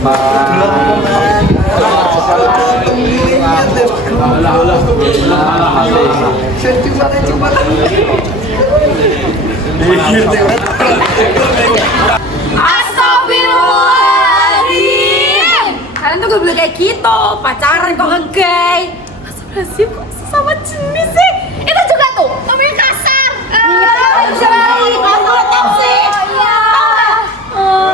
Astagfirullahaladzim. Kalian tuh gak boleh kayak gitu. Pacaran kok nge-gay. Astagfirullahaladzim, kok sesama jenis sih? Itu juga tuh, ngomongnya kasar. Iya, baik. Aku toksik. Iya.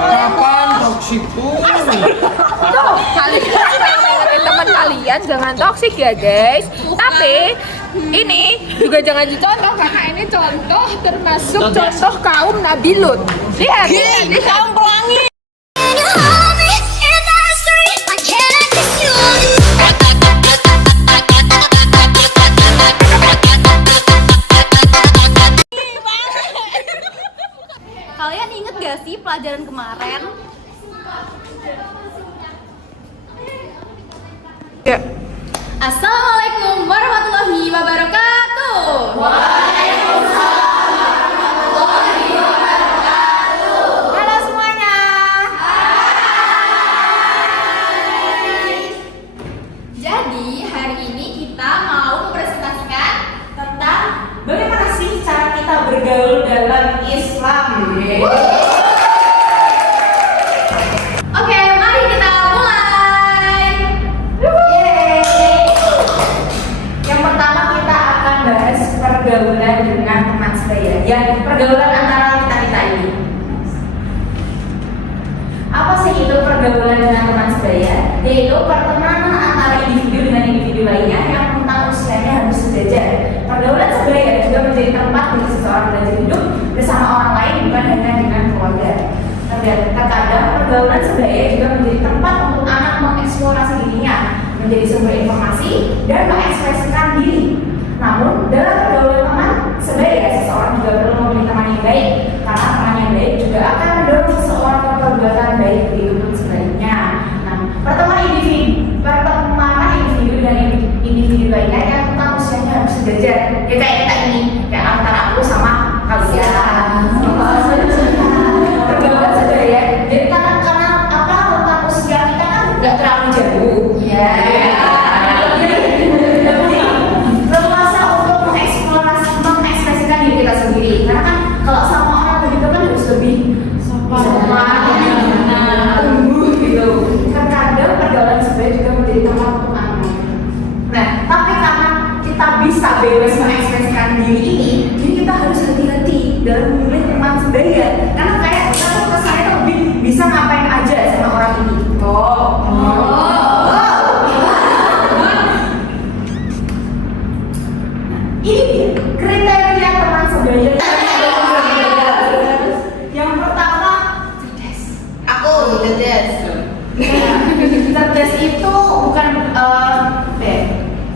Kapan toksik tuh? Tuh, kalian ingetin teman kalian jangan toksik ya guys. Tapi ini juga jangan dicontoh karena ini contoh termasuk contoh kaum Nabi Lut. Lihat, ini kaum pelangi. Kalian inget gak sih pelajaran kemarin? Ya. Assalamualaikum warahmatullahi wabarakatuh. Waalaikumsalam warahmatullahi wabarakatuh. Halo semuanya. Jadi hari ini kita mau mempresentasikan tentang bagaimana sih cara kita bergaul dalam Islam. Oke, mari kita mulai. Yeay. Yang pertama kita akan bahas pergaulan dengan teman sebaya. Ya, pergaulan antara kita ini. Apa sih itu pergaulan dengan teman sebaya? Yaitu pertemanan antara individu dengan individu lainnya yang rentang usianya harus sejajar. Pergaulan sebaya juga menjadi tempat bagi seseorang belajar hidup bersama orang lain bukan hanya dengan keluarga. Terkadang pergaulan sebaya juga menjadi tempat untuk anak mengeksplorasi dirinya, menjadi sumber informasi dan mengekspresikan diri. Namun dalam pergaulan teman sebaya, seseorang juga perlu memilih teman yang baik, karena teman yang baik juga akan mendorong seseorang ke perbuatan baik berikut sebaliknya. Nah, pertemanan individu dan individu lainnya yang tentang usianya harus sejajar. Ya kayak kita ini, kayak antara aku sama kalian. Pergaulan sebaya. Jadi karena apa tentang usia kita kan nggak terlalu jauh. Ya. Leluasa untuk mengekspresikan diri kita sendiri. Karena kan kalau sama orang begitu kan harus lebih sopan, tumbuh gitu. Terkadang pergaulan sebaya juga menjadi tempat untuk anak. Nah, tapi karena kita bisa bebas mengekspresikan diri ini, jadi kita harus hati-hati dalam memilih teman sebaya. Karena kayak kita saya lebih bisa ngapain aja sama orang ini. Ini dia kriteria teman sebaya. Yang pertama, cerdas. Aku cerdas. Cerdas itu bukan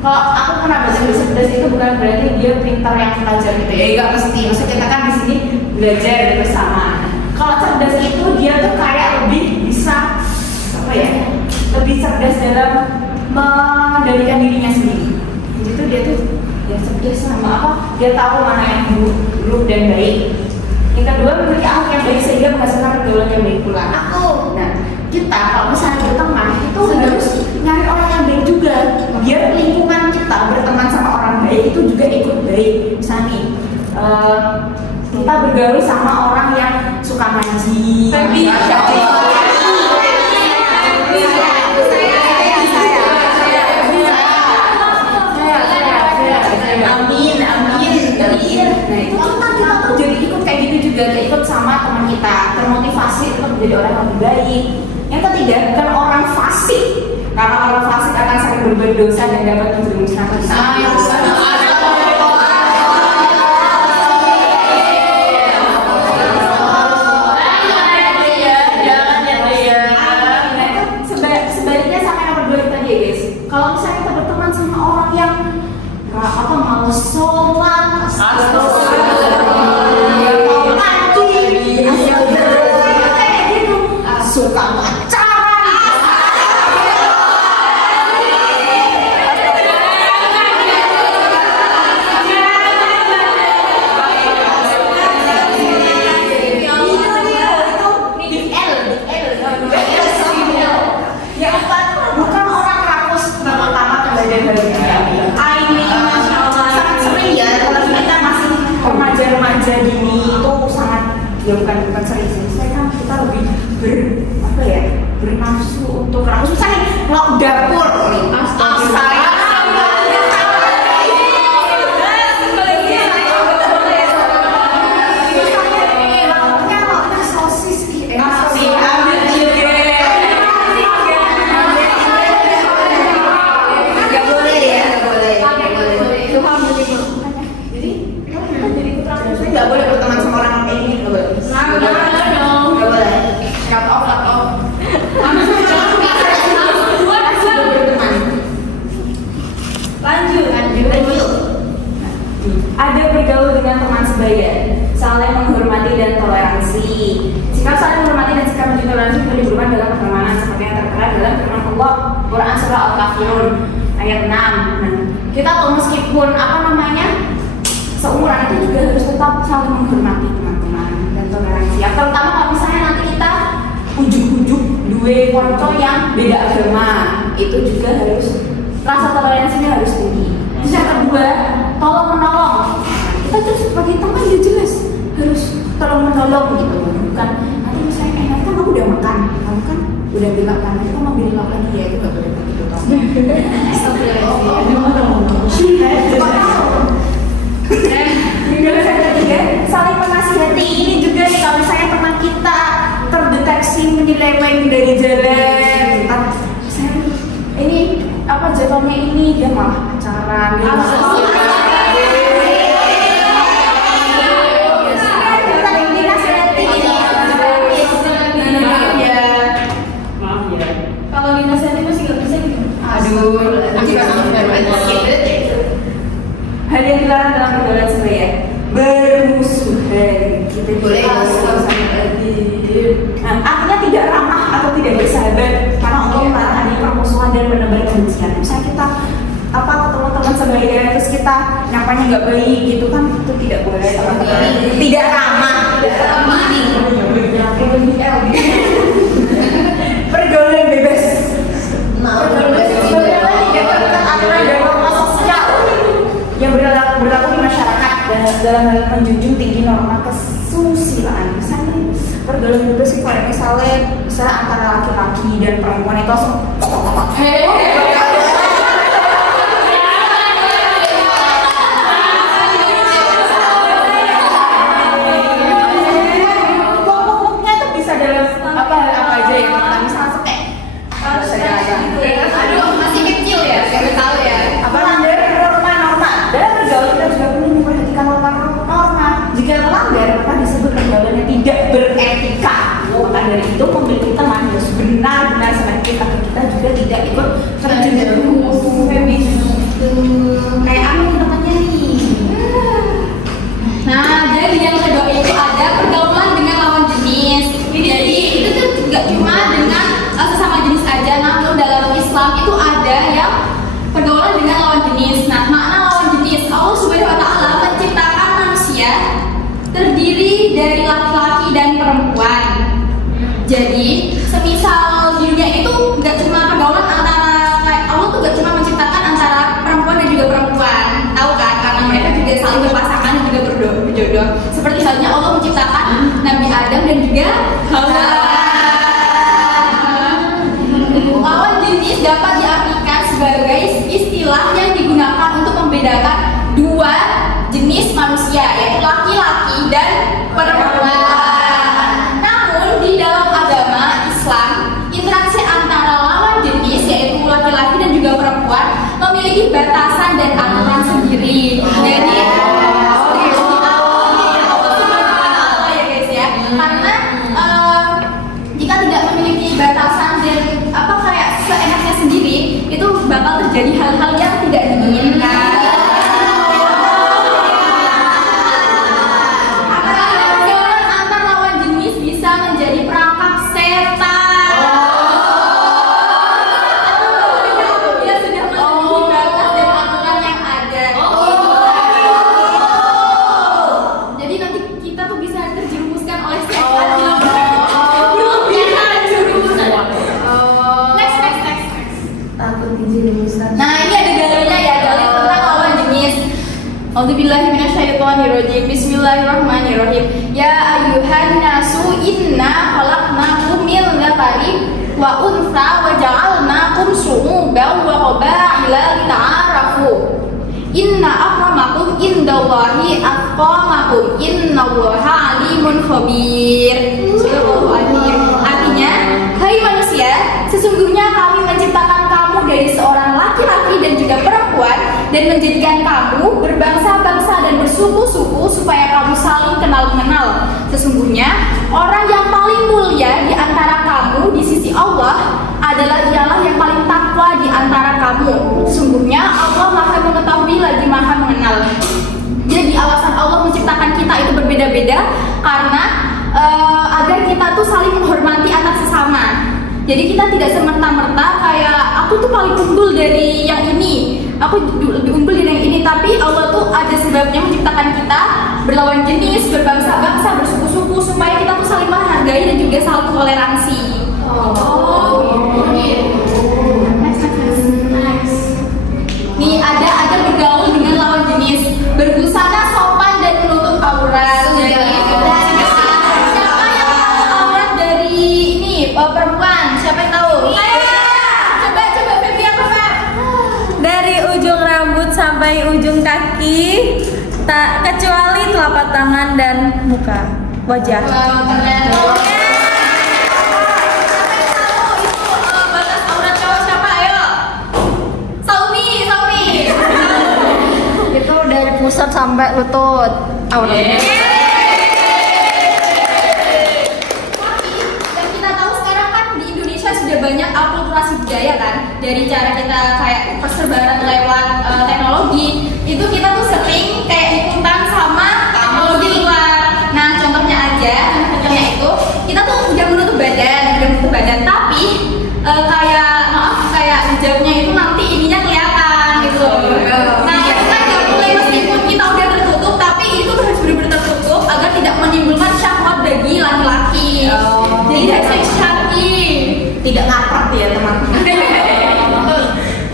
kalau aku pernah baca cerdas itu bukan berarti dia pintar yang belajar gitu ya, nggak mesti. Maksudnya kita kan di sini belajar bersama. Kalau cerdas itu dia tuh kayak lebih bisa apa ya, lebih cerdas dalam mengendalikan dirinya sendiri. Jadi dia tuh ya cerdas sama apa? Dia tahu mana yang buruk dan baik. Yang kedua memiliki akhlak yang baik sehingga menghasilkan pergaulan yang baik pula. Nah, kita kalau misalnya berteman itu harus nyari orang yang baik juga, biar lingkungan kita berteman sama orang baik itu juga ikut baik. Misalnya nih, kita bergaul sama orang yang suka ngaji. Amin. Nah itu kan kita tuh jadi ikut kayak gitu juga, kayak ikut sama teman kita, termotivasi untuk menjadi orang yang lebih baik. Yang ketiga, bukan orang fasik, karena orang fasik akan sering berbuat dosa dan dapat menjerumuskan kita. Sebaliknya sama yang berdua tadi ya guys. Kalau misalnya kita berteman sama orang yang malas sholat, kayak gitu, suka pacaran. ada bergaul dengan teman sebaya, saling menghormati dan toleransi. Sikap saling menghormati dan sikap menjunjung toleransi juga dibutuhkan dalam pertemanan seperti yang tertera dalam firman Allah Quran surah Al-Kafirun ayat 6. Nah, kita tuh meskipun seumuran itu juga harus tetap saling menghormati teman-teman dan toleransi. Ya, terutama kalau misalnya nanti kita ujuk-ujuk dua konco yang beda agama, itu juga harus rasa toleransinya harus tinggi. Terus yang kedua, tolong menolong. Kita tuh sebagai teman ya jelas harus tolong menolong gitu. Bukan nanti misalnya nanti kan aku udah makan, kamu kan udah bilang kan nanti kamu ambil makan dia itu nggak boleh begitu toh. Yang ketiga, saling menasihati. Ini juga nih kalau misalnya teman kita terdeteksi menyeleweng dari jalan, misalnya ini apa jatuhnya ini dia malah pacaran, dia kalau dinasihati masih nggak bisa gitu. Hal yang dilarang dalam pergaulan sebaya, bermusuhan. Kita Boleh. artinya tidak ramah atau tidak bersahabat, karena Allah melarang adanya permusuhan dan menebar kebencian. Misalnya kita ketemu teman sebaya terus kita nyapanya nggak baik gitu kan, itu tidak boleh, teman-teman. Tidak ramah. Pergaulan bebas. Aturan dan norma sosial yang berlaku di masyarakat dan dalam hal menjunjung tinggi norma kesusilaan. Misalnya pergaulan bebas itu kayak misalnya antara laki-laki dan perempuan itu langsung pokoknya itu bisa dalam apa aja ya, misalnya kayak masih kecil ya, saya tahu ya. melanggar norma-norma. Dalam bergaul kita juga perlu memperhatikan norma. Jika melanggar, maka disebut pergaulannya tidak beretika. Maka dari itu memiliki teman harus benar-benar selektif agar kita juga tidak ikut terjerumus kayak aku temannya nih. Nah, jadi yang kedua itu ada pergaulan dengan lawan jenis. Jadi itu tuh nggak cuma dengan sesama jenis aja, namun dalam Islam itu ada yang pergaulan dengan lawan jenis. Nah, makna lawan jenis, Allah Subhanahu Wa Taala menciptakan manusia terdiri dari laki-laki dan perempuan. Jadi, semisal di dunia itu nggak cuma pergaulan antara Allah tuh nggak cuma menciptakan antara perempuan dan juga perempuan, tahu kan? Karena mereka juga saling berpasangan dan juga berjodoh. Seperti halnya Allah menciptakan Nabi Adam dan juga Hawa. Lawan jenis dapat diartikan sebagai istilah yang digunakan untuk membedakan dua jenis manusia, yaitu laki-laki dan perempuan. Namun di dalam agama Islam, interaksi antara lawan jenis yaitu laki-laki dan juga perempuan memiliki batasan dan aturan sendiri. Jadi karena jika tidak memiliki batasan dan kayak seenaknya sendiri, itu bakal terjadi hal-hal yang tidak diinginkan. Pergaulan antar lawan jenis bisa menjadi perangkap setan. Dia sudah melebihi batas dan aturan yang ada. Jadi nanti kita tuh bisa terjerumuskan oleh setan. Berlebihan jerumuskan. Next. Takut dijerumuskan. Nah, ini ada dalilnya ya, dalil tentang lawan jenis. A'udzubillahi minasyaitonirrajim. Bismillahirrahmanirrahim. Ya ayyuhan nasu inna khalaqnakum min dzakarin wa untha wa ja'alnakum syu'uban wa qabaila lita'arafu. Inna akramakum indallahi atqamakum. Innallaha alimun khabir. Artinya, hai manusia, sesungguhnya kami menciptakan kamu dari seorang laki-laki dan juga perempuan dan menjadikan kamu berbangsa-bangsa dan bersuku-suku supaya kamu saling kenal-mengenal. Sesungguhnya orang yang paling mulia di antara kamu di sisi Allah ialah yang paling takwa di antara kamu. Sesungguhnya Allah Maha mengetahui lagi Maha mengenal. Jadi Jadi kita tidak semerta-merta kayak aku tuh paling unggul dari yang ini, aku lebih unggul dari yang ini, tapi Allah tuh ada sebabnya menciptakan kita berlawan jenis, berbangsa-bangsa, bersuku-suku supaya kita tuh saling menghargai dan juga saling toleransi. Nih ada bergaul dengan lawan jenis, berbusana sopan dan menutup aurat. Siapa yang tahu aurat dari ini perempuan? Siapa yang tahu? Coba Feby apa Feb? Dari ujung rambut sampai ujung kaki, tak kecuali telapak tangan dan muka, wajah. Wow, keren. Batas aurat cowok siapa? Ayo. Saumi. Itu dari pusat sampai lutut. Auratnya. Dan kita tahu sekarang kan di Indonesia sudah banyak akulturasi budaya kan, dari cara kita kayak persebaran lewat teknologi, itu kita tuh sering kayak ikutan sama teknologi luar. Nah contohnya itu kita tuh udah menutup badan, tapi kayak hijabnya itu nanti ininya kelihatan gitu. Nah itu kan nggak boleh, meskipun kita udah tertutup, tapi itu harus benar-benar tertutup agar tidak menimbulkan syahwat bagi laki-laki. Jadi dari syar'i Tidak ngaprak ya teman-teman.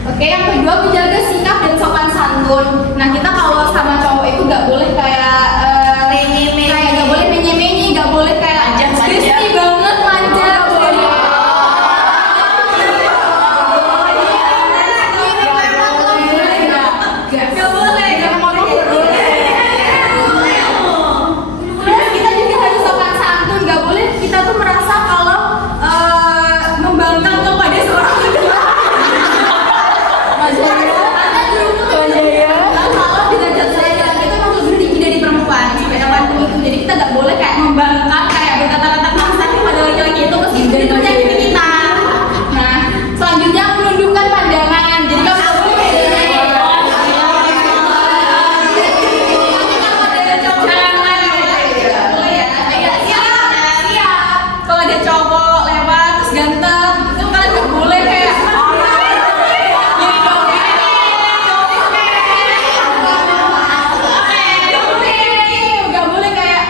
Oke, yang kedua menjaga sikap dan sopan santun. Nah kita kalau sama cowok itu nggak boleh kayak nggak boleh menye-menye, nggak boleh kayak crispy banget manja. Nggak boleh. Terus kita juga harus sopan santun, nggak boleh kita tuh merasa kalau membangkang kepada seorang karena dulu tuh kalau derajat laki-laki itu memang lebih tinggi dari perempuan sampai kapanpun itu. Jadi kita nggak boleh kayak membangkang kayak berkata-kata kasar kepada laki-laki itu meskipun itu menyakiti kita. Nah selanjutnya menundukkan pandangan. Jadi kamu nggak boleh kayak gini. Kalau ada cowok lewat terus ganteng, itu kalian nggak boleh kayak nggak boleh kayak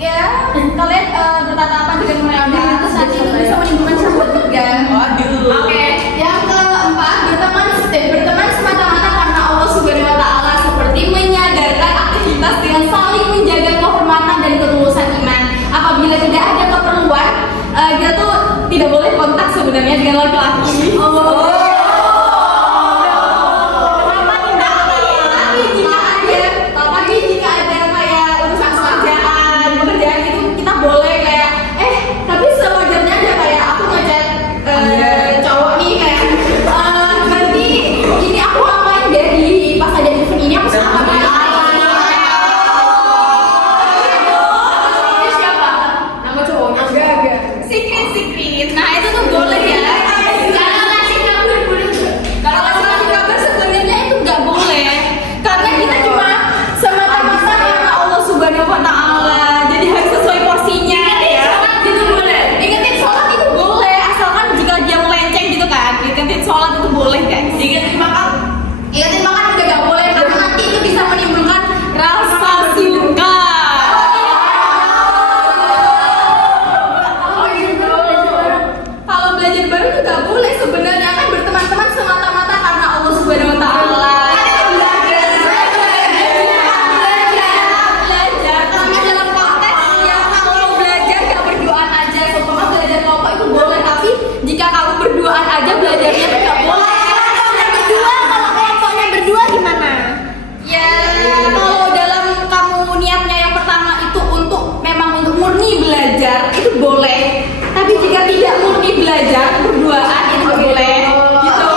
ya kalian bertatapan dengan mereka terus nanti itu bisa menimbulkan syahwat juga. Oke, yang keempat berteman semata-mata karena Allah Subhanahu Wa Taala, seperti menyadarkan aktivitas dengan saling menjaga kehormatan dan ketulusan iman. Apabila tidak ada keperluan, kita tuh tidak boleh kontak sebenarnya dengan laki-laki. Tapi jika ada kayak urusan pekerjaan itu kita boleh kayak tapi sewajarnya aja kayak aku ngechat cowok nih kayak nanti ini aku ngapain deh di pas ada event ini aku suka ngapain. Ini siapa? Nama cowoknya Gaga. Secret. Nah itu tuh boleh ya. Kalau ngasih kabar sebenarnya itu nggak boleh, karena kita cuma semata-mata karena Allah Subhanahu Wa Taala. Jadi harus sesuai porsinya ya. Itu boleh. Ingetin sholat itu boleh, asalkan jika dia melenceng gitu kan. Ingetin sholat itu boleh guys. Ingetin makan juga nggak boleh, karena nanti itu bisa menimbulkan rasa suka. Kalau belajar bareng itu nggak boleh sebenarnya, kan berteman-teman semata-mata karena Allah Subhanahu Wa Taala. Belajar, tapi dalam konteks ya kalau belajar nggak berduaan aja. Seumpama belajar kelompok itu boleh, tapi jika kamu berduaan aja belajarnya itu nggak boleh. Kalau kelompoknya berdua gimana? Ya kalau dalam kamu niatnya yang pertama itu memang untuk murni belajar itu boleh, tapi jika tidak murni belajar berduaan itu nggak boleh gitu.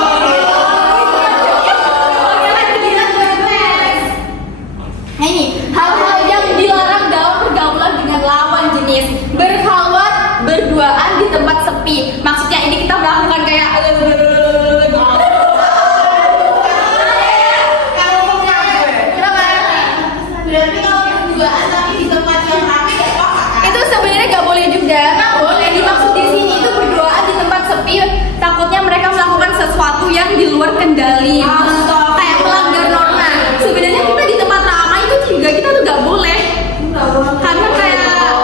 Oke, lanjut guys. Nah ini hal-hal yang dilarang dalam pergaulan dengan lawan jenis: berkhalwat berduaan di tempat sepi. Maksudnya ini kita melakukan kayak Berarti kalau berduaan tapi di tempat yang ramai gak apa-apa kan? itu sebenarnya nggak boleh juga. Nggak boleh, dimaksud di sini itu berduaan luar kendali, kayak melanggar norma. Sebenarnya kita di tempat ramai itu juga kita tuh nggak boleh, karena kayak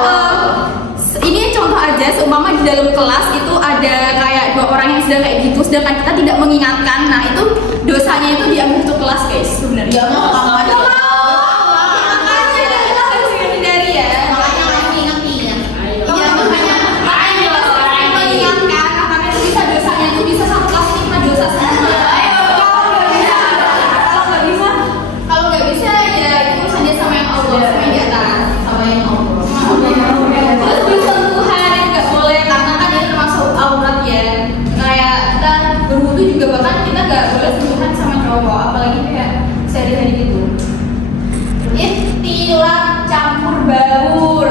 ini contoh aja, seumpama di dalam kelas itu ada kayak 2 orang yang sedang kayak gitu, sedangkan kita tidak mengingatkan, nah itu dosanya itu diambil untuk kelas guys sebenarnya. Makanya kita harus hindari ya. Makanya kita harus mengingatkan, karena itu bisa dosanya itu bisa satu kelas ini kena dosa semua. Kalau nggak bisa ya itu urusan dia sama yang Allah, sama yang di atas, sama yang Allah. Terus bersentuhan itu nggak boleh karena kan itu termasuk aurat ya. Kayak kita berwudu juga bahkan kita nggak boleh sentuhan sama cowok, apalagi kayak sehari-hari gitu. Istilah campur baur.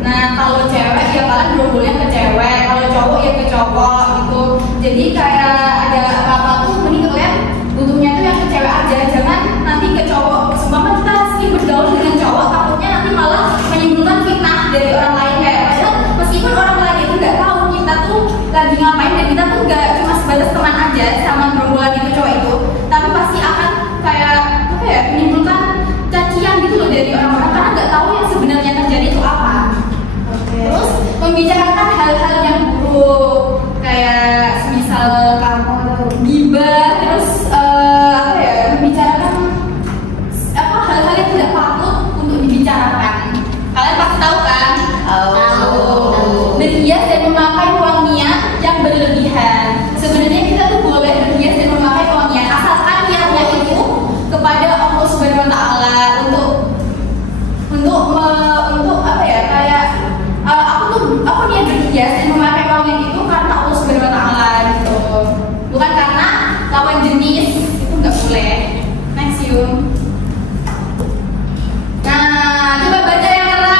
Nah kalau cewek ya kalian berhubungnya ke cewek, kalau cowok ya ke cowok gitu. Jadi kayak ada apa-apa tuh mending kalian butuhnya tuh yang ke cewek aja, jangan nanti ke cowok. Sebab kita sering bergaul dengan cowok, takutnya nanti malah menimbulkan fitnah dari orang lain kayak padahal meskipun orang lain itu nggak tahu kita tuh lagi ngapain dan kita tuh nggak cuma sebatas teman aja sama gerombolan itu cowok itu, tapi pasti akan kayak apa ya menimbulkan cacian gitu loh dari orang-orang karena nggak tahu yang sebenarnya terjadi itu apa. Terus membicarakan hal-hal yang buruk kayak misal kamu gibah, terus apa ya membicarakan apa hal-hal yang tidak patut untuk dibicarakan. Kalian pasti tahu kan? Berhias dan memakai wangian yang berlebihan. Sebenarnya kita tuh boleh berhias dan memakai wangian asalkan niatnya itu kepada Allah Subhanahu Wa Taala untuk apa ya kayak aku niat berhias dan memakai wangian itu karena Allah Subhanahu Wa Taala gitu, bukan karena lawan jenis, itu nggak boleh. Next you. Nah coba baca yang keras.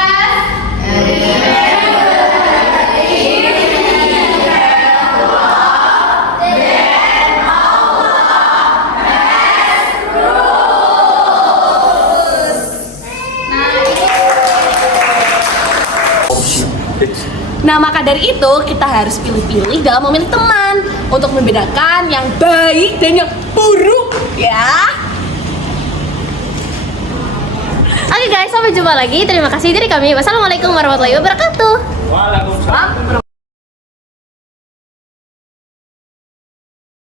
Nah maka dari itu kita harus pilih-pilih dalam memilih teman untuk membedakan yang baik dan yang buruk ya. Oke guys, sampai jumpa lagi. Terima kasih dari kami. Wassalamualaikum warahmatullahi wabarakatuh. Waalaikumsalam.